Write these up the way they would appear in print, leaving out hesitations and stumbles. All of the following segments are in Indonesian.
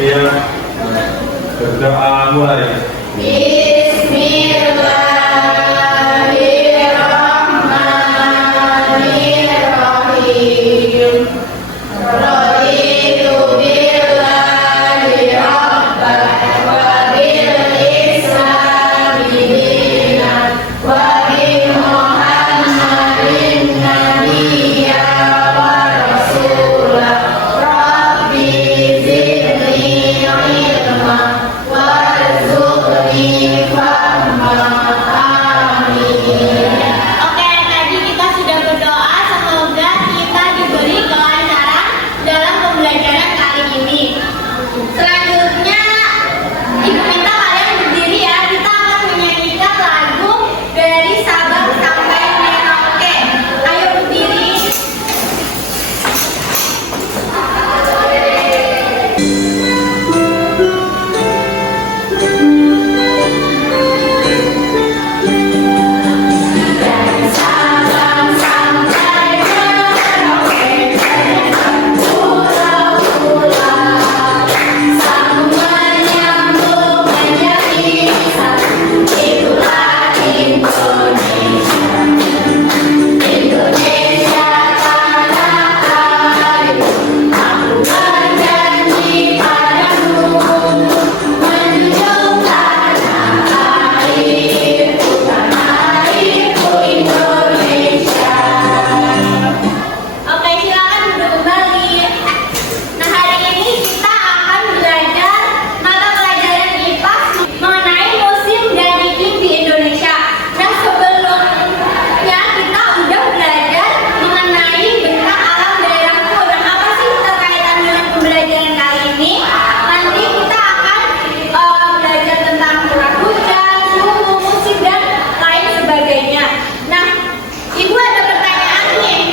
dia berdoa mulai. Bismillahirrahmanirrahim. Raditu billahi rabban wa bil islami dinan wa bi Muhammadin nabiyya wa rasulah. Rabbi zidni ilma warzuqni fahma. Amin. Oke, tadi kita sudah berdoa, semoga kita diberi kelancaran dalam pembelajaran kali ini. Selanjutnya, Ibu minta kalian berdiri ya. Kita akan menyanyikan lagu dari Sabang sampai Merauke. Ayo berdiri. Sabang sampai Merauke, pulau-pulau, sambung menyambung menjadi satu. Itulah Indonesia. Indonesia tanah airku, aku berjanji padamu, menjunjung tanah airku, Indonesia. Oke, silakan duduk kembali. Nah, hari ini kita akan belajar mata pelajaran IPA mengenai musim dan iklim di Indonesia. Nah, sebelumnya kita udah belajar mengenai bentang alam daerahku. Dan apa sih terkaitan dengan pembelajaran kali ini? Nanti kita akan belajar tentang curah hujan, suhu, musim, dan lain sebagainya. Nah, Ibu ada pertanyaan nih.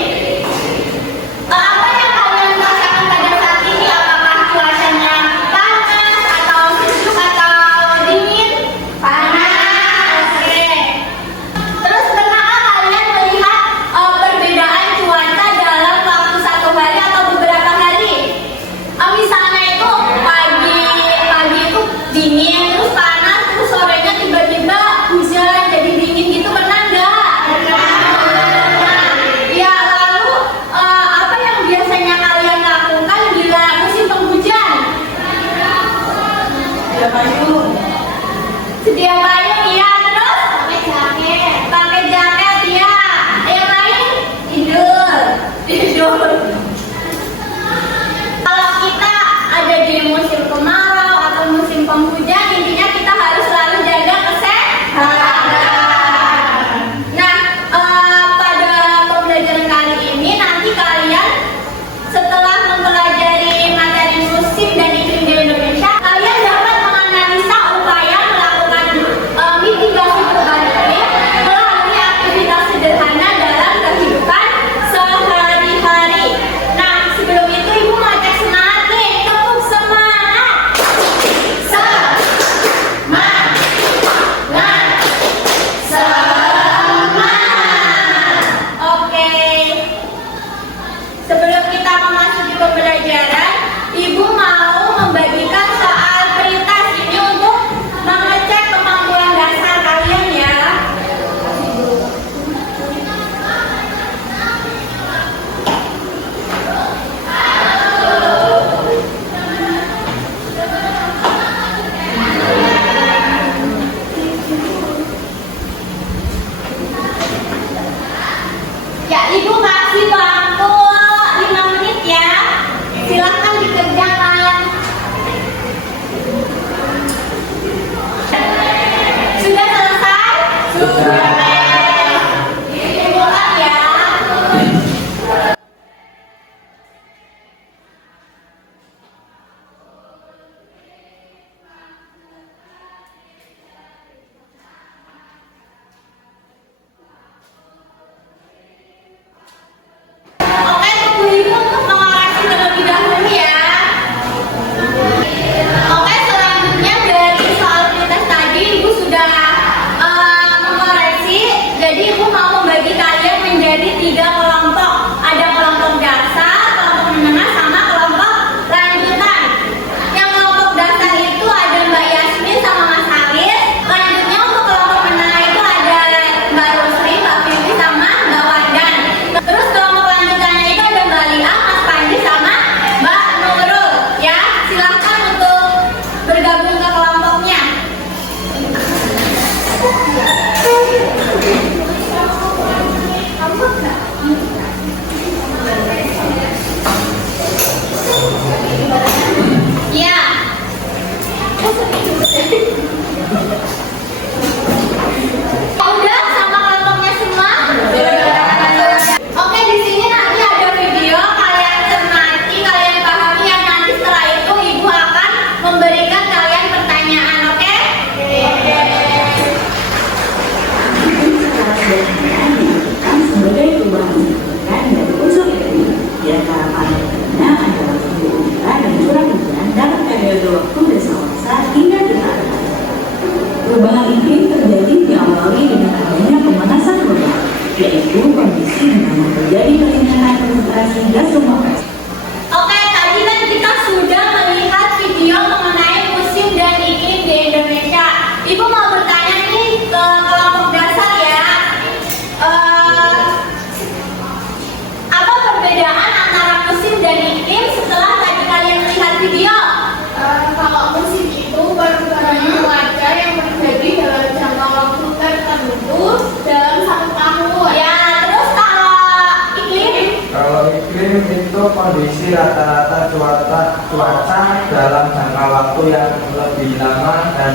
Apa yang kalian rasakan pada saat ini? Apakah cuacanya panas atau sejuk atau dingin? Panas. Oke. Terus pernahkah kalian melihat perbedaan cuaca dalam waktu satu hari atau beberapa hari? Misalnya itu pagi itu dingin, terus panas, terus sorenya tiba-tiba hujan jadi dingin gitu, pernah nggak? Ya, lalu apa yang biasanya kalian lakukan bila musim penghujan? Sedia payung. Sedia payung, ya. Terus pakai jaket, ya. Yang lain tidur. Kalau kita ada di musim kemarau atau musim penghujan, intinya kita harus selalu jaga kesehatan. Nah, pada pembelajaran kali ini nanti kalian setelah mempelajari materi musim dan iklim di Indonesia, kalian dapat menganalisa upaya melakukan mitigasi perubahan iklim melalui aktivitas sederhana dalam kehidupan sehari-hari. sehingga semua Oke, tadi kan kita sudah melihat video mengenai musim dan iklim di Indonesia. Ibu mau bertanya nih ke kelompok dasar ya. Apa perbedaan antara musim dan iklim setelah tadi kalian melihat video? Kalau musim itu perubahan cuaca yang terjadi dalam jangka waktu tertentu dalam satu tahun. Ya, terus kalau iklim? Kalau iklim itu kondisi rata-rata cuaca dalam jangka waktu yang lebih lama dan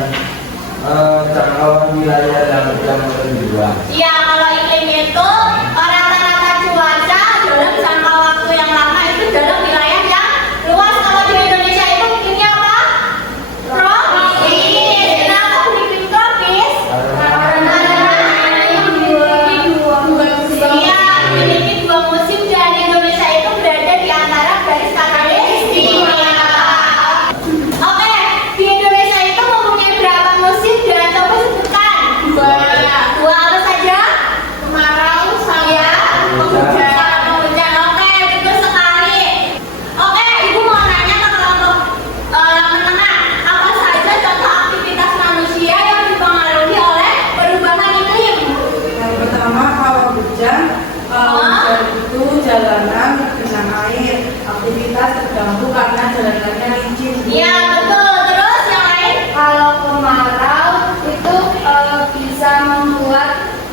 jangkauan wilayah yang lebih luas. Ya, kalau iklim itu rata-rata cuaca dalam jangka waktu yang lama itu dalam wilayah yang luas. Kalau di Indonesia itu iklimnya apa? Tropis. Kenapa iklim tropis? Karena Iya, memiliki dua musim dan Indonesia itu berada di antara garis khatulistiwa. Oke, di Indonesia itu mempunyai berapa musim dan coba sebutkan. Dua apa saja? Kemarau sama Penghujan. Penghujan. Oke, betul sekali. Oke, ibu mau nanya ke kelompok menengah. Apa saja contoh aktivitas manusia yang dipengaruhi oleh perubahan iklim? Yang pertama kalau hujan itu jalanan genang air, aktivitas terganggu karena jalanannya licin. Iya, betul. Terus yang lain? Kalau kemarau itu bisa membuat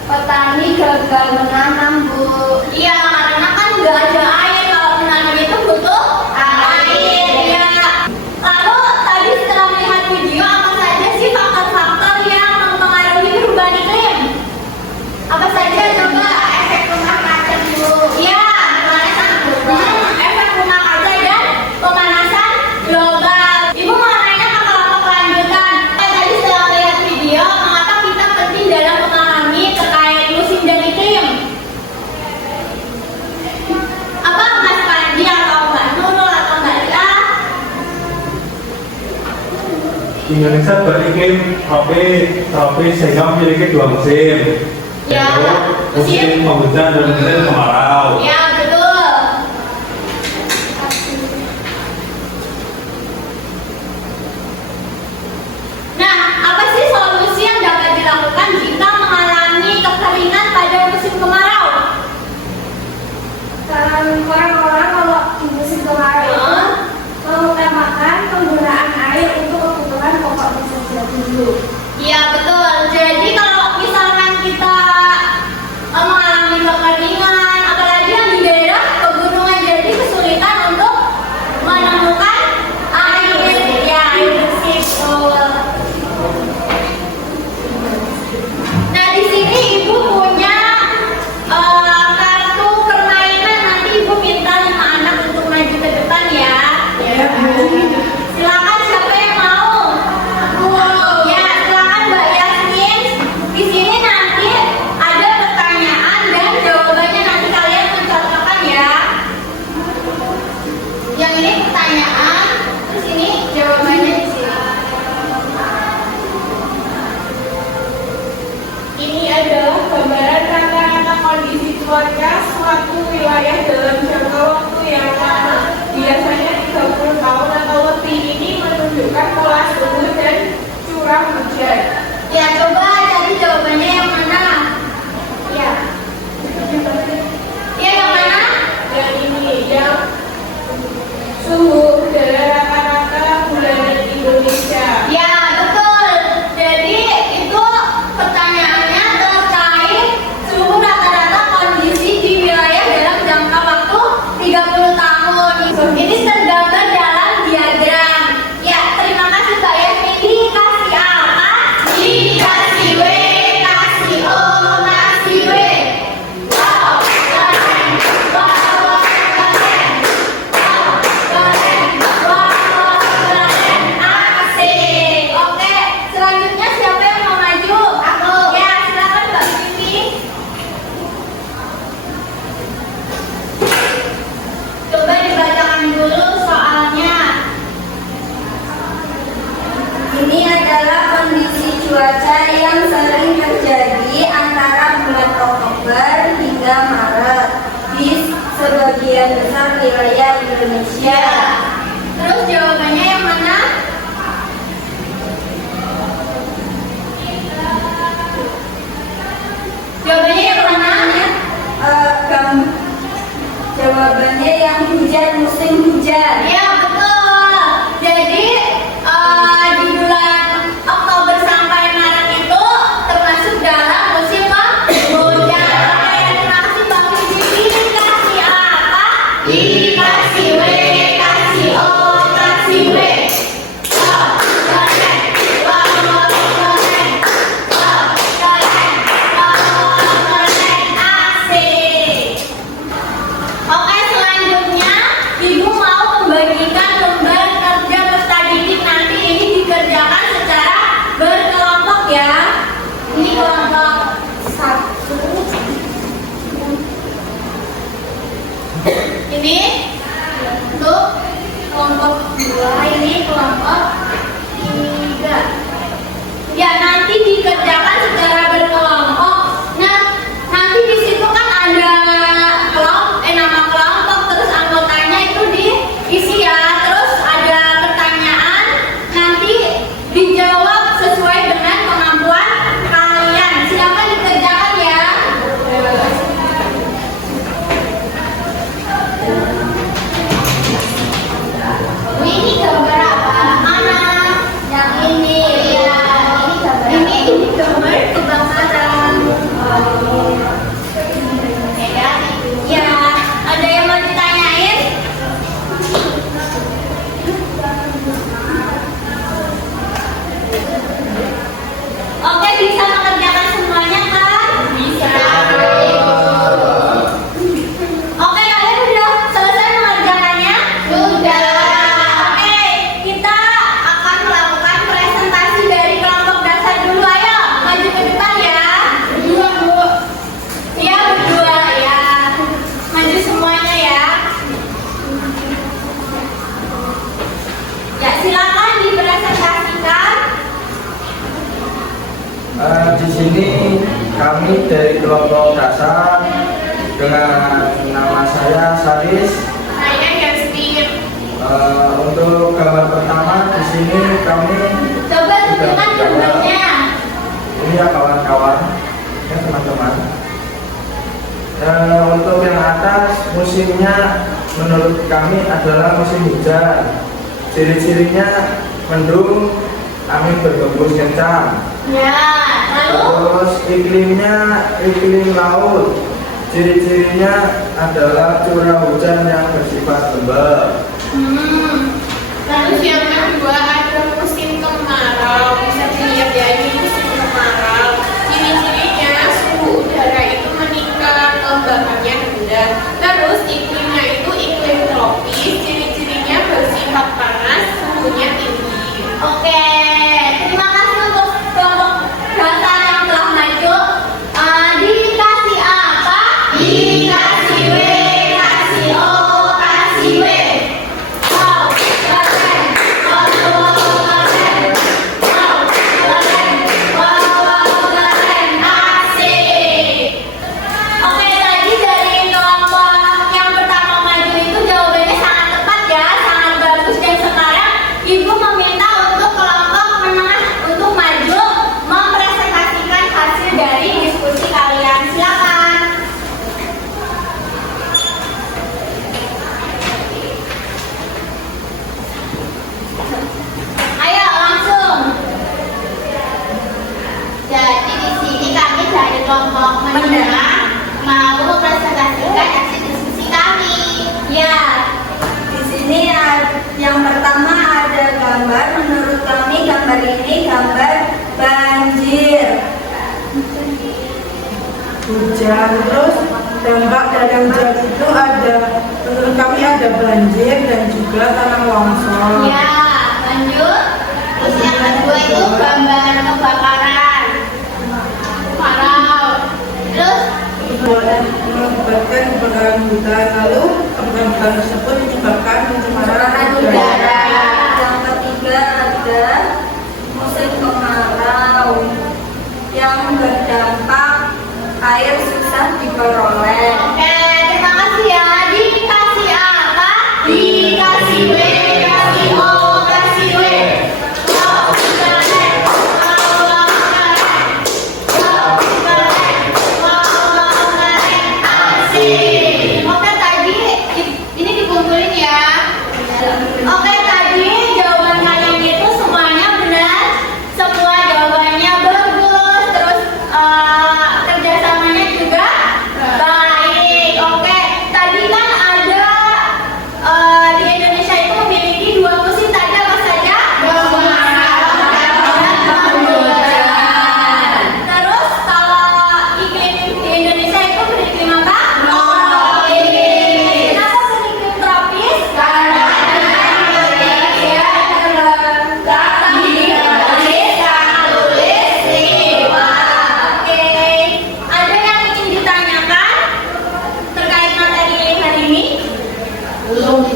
petani gagal menanam, Bu. Iya, karena kan nggak ada air. Kalau menanam itu butuh air. Iya. Lalu tadi setelah melihat video, apa saja sih faktor-faktor yang mempengaruhi perubahan iklim? Apa saja coba? Efek rumah kaca, Bu. Iya, pemanasan global. Efek rumah kaca dan pemanasan global. Ibu mau nanya ke kelompok lanjutan. Tadi setelah melihat video, mengapa kita penting dalam memahami terkait musim dan iklim? Apa Mas Panji atau Mbak Nurul atau Mbak Lia? Indonesia beriklim tropis sehingga memiliki dua musim, Ya, yaitu musim penghujan dan musim kemarau. Ya, betul. Nah, apa sih solusi yang dapat dilakukan jika mengalami kekeringan pada musim kemarau? Orang-orang kalau di musim kemarau mengutamakan penggunaan air untuk kebutuhan pokok saja dulu. Iya, betul. Jadi kalau misalkan kita mengalami kekeringan, apalagi yang di daerah pegunungan, jadi kesulitan untuk menemukan air. Ya, air bersih. Betul. Nah, di sini ibu punya kartu permainan. Nanti ibu minta 5 anak untuk maju ke depan ya. Ya, Bu. Silakan siapa yang mau? Ya, silakan Mbak Yasmin. Di sini nanti ada pertanyaan dan jawabannya nanti kalian mencontohkan ya. Yang ini pertanyaan, terus ini jawabannya di sini. Ini adalah gambaran rata-rata kondisi cuaca suatu wilayah dalam jangka waktu yang lama, biasanya 30 tahun atau lebih. Ini menunjukkan pola suhu dan curah hujan. Ya, coba cari jawabannya yang mana? Ya, Ya, yang mana? dan ini yang suhu udara rata-rata bulanan Indonesia. Ya, betul. Jadi itu pertanyaannya terkait suhu rata-rata kondisi di wilayah dalam jangka sebagian besar wilayah Indonesia. Terus jawabannya yang mana? Jawabannya yang mana? Jawabannya yang hujan, musim hujan. Ya betul. Jadi di bulan Oktober sampai Maret itu termasuk dalam musim penghujan. Terima kasih Bang Widi. Dikasih apa? Dikasih W, kasih O, kasih W. Oke, selanjutnya Ibu mau membagikan lembar kerja peserta didik. Nanti ini dikerjakan secara berkelompok ya. Ini kelompok 1. Ini untuk kelompok 2, ini kelompok 3. Ya, nanti dikerjakan secara berkelompok. Nah, nanti di situ kan ada nama kelompok, terus anggotanya itu diisi ya. Terus ada pertanyaan, nanti dijawab sesuai dengan kemampuan kalian. Silakan dikerjakan ya. Ini gambar apa? Mana? Yang ini. Ya, ini gambar kebakaran. Ya, ada yang mau ditanyain? Oke, bisa mengerjakan semuanya kan? Bisa. Oke, kalian sudah selesai mengerjakannya? Sudah. Oke, kita akan melakukan presentasi dari kelompok dasar dulu. Ayo, maju ke depan ya. Berdua, Bu. Iya, berdua ya. Maju semuanya ya. Ya, silakan dipresentasikan. Di sini kami dari kelompok dasar dengan nama saya Saris. Saya Justin. Untuk gambar pertama di sini kami Coba tunjukkan gambarnya. ini ya kawan-kawan, ya teman-teman. Untuk yang atas musimnya menurut kami adalah musim hujan. Ciri-cirinya mendung, angin berhembus kencang. Ya, lalu Terus iklimnya iklim laut. Ciri-cirinya adalah curah hujan yang bersifat lembab. lalu Terus yang kedua ada musim kemarau. Bisa dilihat ya, ini musim kemarau. Ciri-cirinya suhu udara itu meningkat, kelembabannya rendah. Terus iklimnya itu iklim tropis. Ciri-cirinya bersifat panas, suhunya tinggi. Oke, terima kasih untuk kelompok dasar yang telah maju. Dikasih apa? Dikasih W, kasih O, kasih W. Wow, keren. Wow, keren. Wow, keren. Wow, keren. Asik. Oke, tadi dari kelompok yang pertama maju itu jawabannya sangat tepat ya, sangat bagus. Dan sekarang Ibu meminta untuk kelompok menengah untuk maju mempresentasikan hasil dari diskusi kalian. Silakan. Ayo langsung. Jadi di sini kami dari kelompok menengah mau mempresentasikan hasil diskusi kami. Ya, di sini yang pertama ada gambar. Menurut kami gambar ini gambar banjir. Hujan, terus dampak dari hujan itu ada, menurut kami ada banjir dan juga tanah longsor. Ya, lanjut. Terus yang kedua itu gambar kebakaran. Kemarau. Terus Mengakibatkan kebakaran hutan, lalu kebakaran hutan tersebut menyebabkan pencemaran udara. Yang ketiga ada musim kemarau yang berdampak air susah diperoleh. oke, terima kasih ya.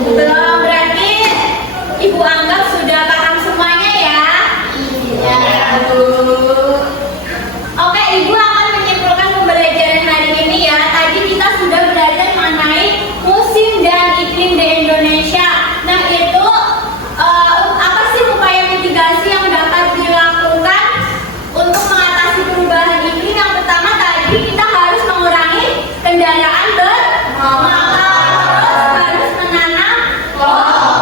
Belum, berarti Ibu anggap sudah paham semuanya ya? Iya, Bu. Oke, Ibu akan menyimpulkan pembelajaran hari ini ya. Tadi kita sudah belajar mengenai musim dan iklim di Indonesia. Nah, itu apa sih upaya mitigasi yang dapat dilakukan untuk mengatasi perubahan iklim? Yang pertama tadi kita harus mengurangi kendaraan bermotor, terus harus menanam pohon.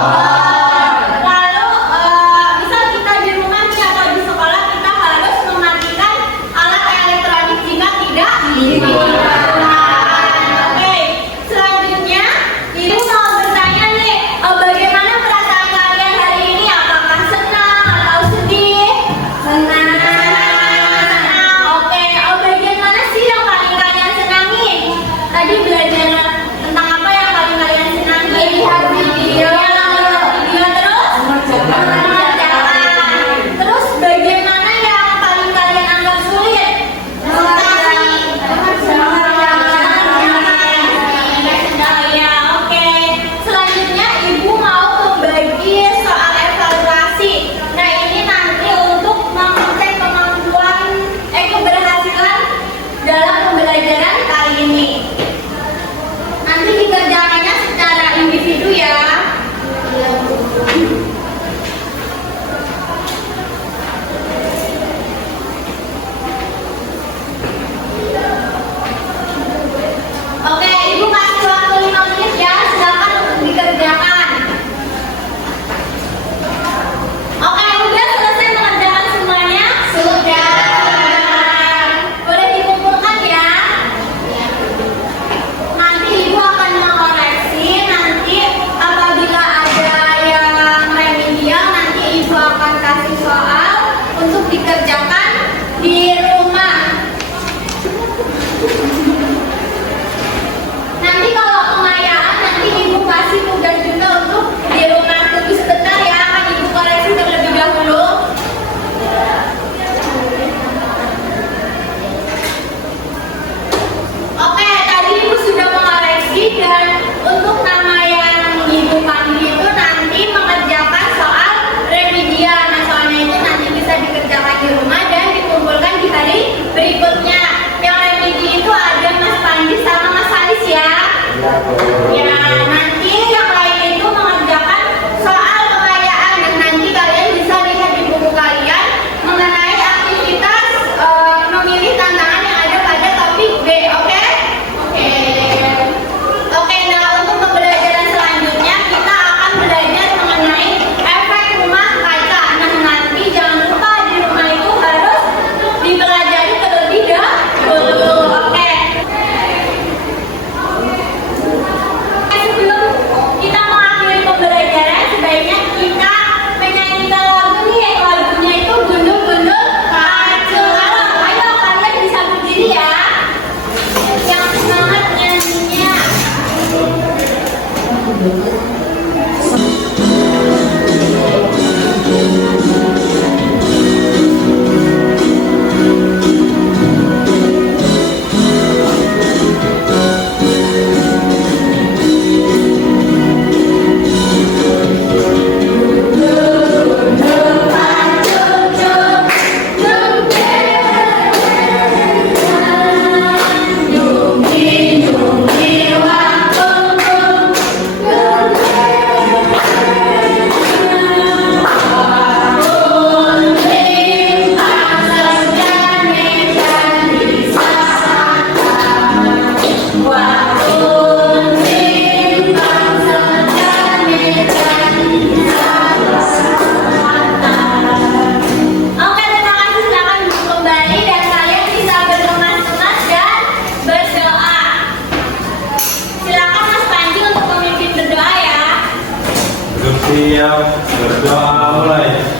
Lalu misal kita di rumah nih atau di sekolah kita harus mematikan alat elektronik jika tidak digunakan. Oke, selanjutnya Ibu mau bertanya nih, bagaimana perasaan kalian hari ini? Apakah senang atau sedih? Senang. Oke, bagian mana sih yang paling kalian senangi? Tadi belajar tentang apa yang paling kalian senangi? Lihat video. Terus mengerjakan. Terus bagian mana yang paling kalian anggap sulit? Ya, oke. Selanjutnya Ibu mau membagi soal evaluasi. Nah, ini nanti untuk mengecek kemampuan keberhasilan dalam pembelajaran kali ini. Nanti dikerjakannya secara individu ya. Oke, Ibu kasih waktu 5 menit ya, silakan untuk dikerjakan. Oke, udah selesai mengerjakan semuanya? Sudah. Boleh dikumpulkan ya. Nanti Ibu akan mengoreksi. Nanti apabila ada yang remedial, nanti Ibu akan kasih soal untuk dikerjakan di rumah. Nanti kalau pengayaan, nanti Ibu kasih tugas juga untuk di rumah. Tunggu sebentar ya, akan Ibu koreksi terlebih dahulu. Oke, tadi Ibu sudah mengoreksi dan untuk nama yang Ibu panggil itu nanti mengerjakan soal remedial. Nah, soalnya itu nanti bisa dikerjakan di rumah dan dikumpulkan di hari berikutnya. Yang remedi itu ada Mas Pandi sama Mas Haris ya. Ya, nanti yang lain itu mengerjakan soal pengayaan dan nanti kalian bisa lihat di buku kalian mengenai aktivitas memilih tantangan yang ada pada topik B, oke? Oke, nah untuk pembelajaran selanjutnya kita akan belajar mengenai efek rumah kaca. Nah, nanti jangan lupa di rumah itu harus dipelajari terlebih dahulu, oke? Sebelum kita mengakhiri pembelajaran, sebaiknya kita menyanyikan lagu nih. Lagunya itu Gundul-Gundul Kacung Alam. Ayo kalian bisa berdiri ya. Yang semangat nyanyinya. Oke, terima kasih. Silakan duduk kembali dan kalian bisa berkemas-kemas dan berdoa. Silakan Mas Panji untuk memimpin berdoa ya. Siap, berdoa mulai.